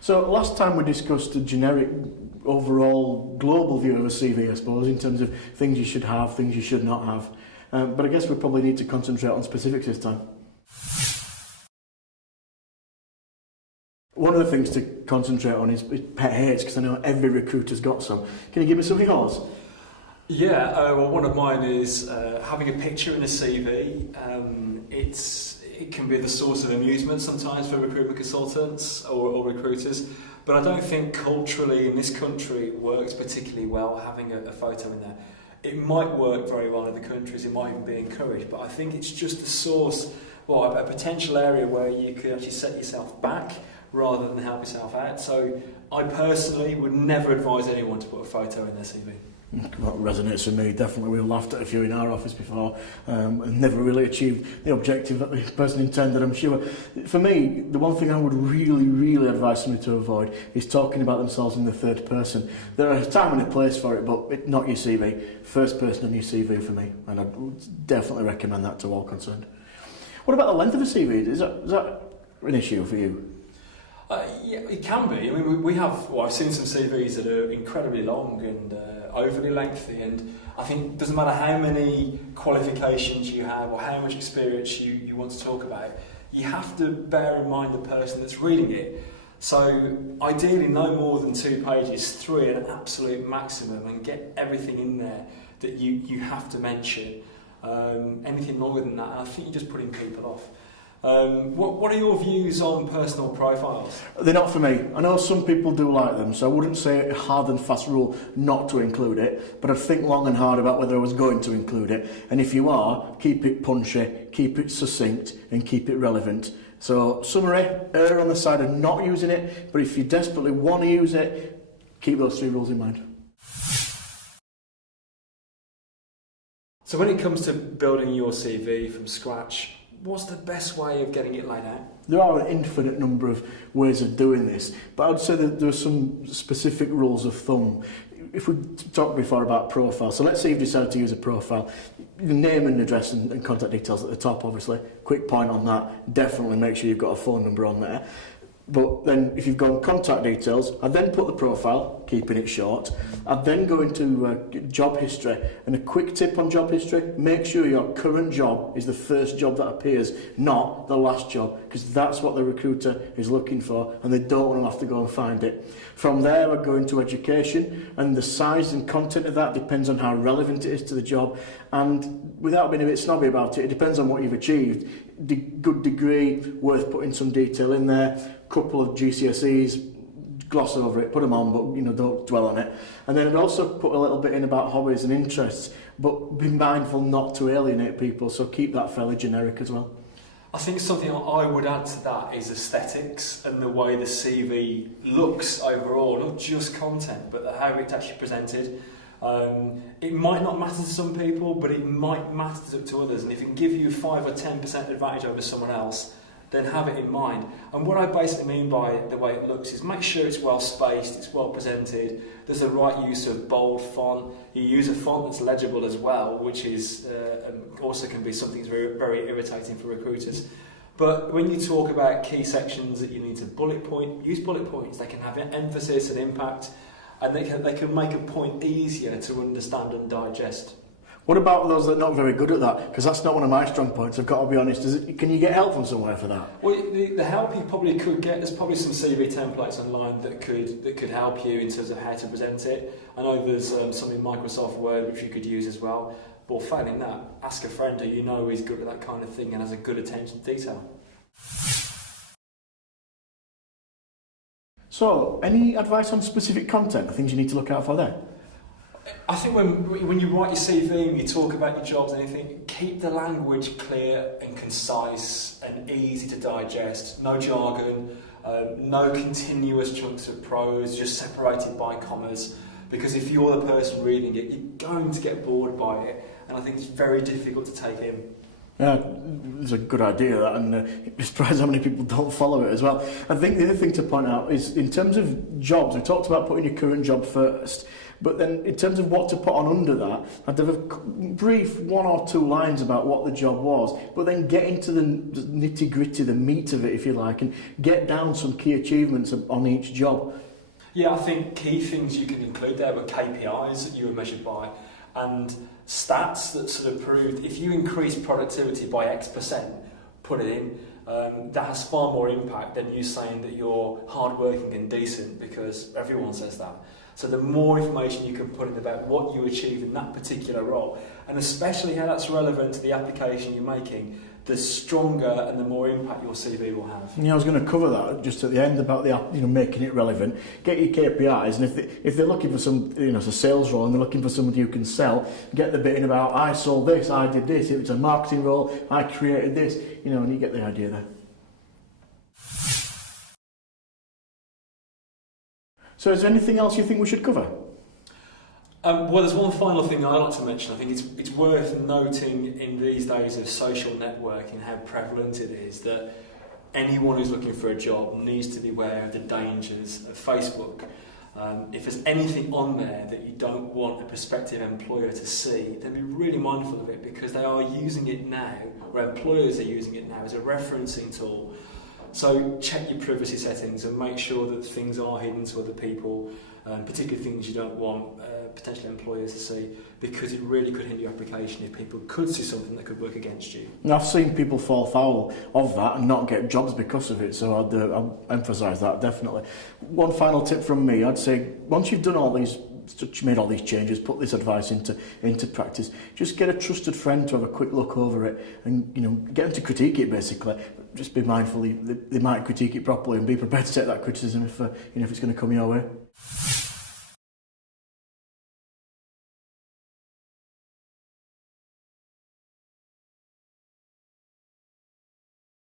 So last time we discussed a generic overall global view of a CV, I suppose, in terms of things you should have, things you should not have. But I guess we probably need to concentrate on specifics this time. One of the things to concentrate on is pet hates, because I know every recruiter's got some. Can you give me some of yours? Yeah, well, one of mine is having a picture in a CV. It can be the source of amusement sometimes for recruitment consultants or recruiters, but I don't think culturally in this country it works particularly well having a photo in there. It might work very well in other countries, it might even be encouraged, but I think it's just a source, well, a potential area where you could actually set yourself back rather than help yourself out. So I personally would never advise anyone to put a photo in their CV. That resonates with me, definitely. We've laughed at a few in our office before and never really achieved the objective that the person intended, I'm sure. For me, the one thing I would really advise somebody to avoid is talking about themselves in the third person. There are a time and a place for it, but not your CV. First person on your CV for me, and I'd definitely recommend that to all concerned. What about the length of a CV? Is that an issue for you? Yeah, it can be. I mean, we have. Well, I've seen some CVs that are incredibly long and overly lengthy, and I think it doesn't matter how many qualifications you have or how much experience you want to talk about, you have to bear in mind the person that's reading it. So ideally, no more than 2 pages, 3 an absolute maximum, and get everything in there that you have to mention. Anything longer than that, I think you're just putting people off. What are your views on personal profiles? They're not for me. I know some people do like them, so I wouldn't say a hard and fast rule not to include it, but I'd think long and hard about whether I was going to include it. And if you are, keep it punchy, keep it succinct, and keep it relevant. So summary, err on the side of not using it, but if you desperately want to use it, keep those 3 rules in mind. So when it comes to building your CV from scratch, what's the best way of getting it laid out? There are an infinite number of ways of doing this, but I'd say that there are some specific rules of thumb. If we talked before about profile, so let's say you've decided to use a profile, the name and address and contact details at the top, obviously. Quick point on that, definitely make sure you've got a phone number on there. But then if you've gone contact details, I'd then put the profile, keeping it short. I'd then go into job history. And a quick tip on job history, make sure your current job is the first job that appears, not the last job, because that's what the recruiter is looking for and they don't want to have to go and find it. From there, I'd go into education, and the size and content of that depends on how relevant it is to the job. And without being a bit snobby about it, it depends on what you've achieved. Good degree, worth putting some detail in there. Couple of GCSEs, gloss over it, put them on, but don't dwell on it. And then I'd also put a little bit in about hobbies and interests, but be mindful not to alienate people, so keep that fairly generic as well. I think something I would add to that is aesthetics and the way the CV looks overall, not just content, but how it's actually presented. It might not matter to some people, but it might matter to others, and if it can give you 5 or 10% advantage over someone else, then have it in mind. And what I basically mean by the way it looks is make sure it's well spaced, it's well presented, there's the right use of bold font, you use a font that's legible as well, which is also can be something that's very, very irritating for recruiters. But when you talk about key sections that you need to bullet point, use bullet points. They can have emphasis and impact, and they can make a point easier to understand and digest. What about those that are not very good at that? Because that's not one of my strong points, I've got to be honest. Can you get help from somewhere for that? Well, the help you probably could get, there's probably some CV templates online that could help you in terms of how to present it. I know there's some in Microsoft Word which you could use as well. But failing that, ask a friend who you know is good at that kind of thing and has a good attention to detail. So, any advice on specific content, the things you need to look out for there? I think when you write your CV and you talk about your jobs and anything, keep the language clear and concise and easy to digest. No jargon, no continuous chunks of prose, just separated by commas. Because if you're the person reading it, you're going to get bored by it, and I think it's very difficult to take in. Yeah, it's a good idea, that, and I'm surprised how many people don't follow it as well. I think the other thing to point out is, in terms of jobs, we talked about putting your current job first, but then in terms of what to put on under that, I'd have a brief 1 or 2 lines about what the job was, but then get into the nitty-gritty, the meat of it, if you like, and get down some key achievements on each job. Yeah, I think key things you can include there were KPIs that you were measured by, and stats that sort of proved if you increase productivity by X%, put it in. That has far more impact than you saying that you're hardworking and decent, because everyone says that. So the more information you can put in about what you achieved in that particular role, and especially how that's relevant to the application you're making, the stronger and the more impact your CV will have. Yeah, I was going to cover that just at the end about making it relevant. Get your KPIs, and if they're looking for some, it's a sales role and they're looking for somebody who can sell, get the bit in about I sold this, I did this. If it's a marketing role, I created this. And you get the idea there. So, is there anything else you think we should cover? Well, there's one final thing I'd like to mention. I think it's worth noting in these days of social networking how prevalent it is that anyone who's looking for a job needs to be aware of the dangers of Facebook. If there's anything on there that you don't want a prospective employer to see, then be really mindful of it, because they are using it now, or employers are using it now as a referencing tool. So check your privacy settings and make sure that things are hidden to other people, particularly things you don't want potential employers to see, because it really could hinder your application if people could see something that could work against you. And I've seen people fall foul of that and not get jobs because of it, so I'd emphasise that definitely. One final tip from me, I'd say once you've done all these, made all these changes, put this advice into practice, just get a trusted friend to have a quick look over it and get them to critique it basically. Just be mindful they might critique it properly and be prepared to take that criticism if it's going to come your way.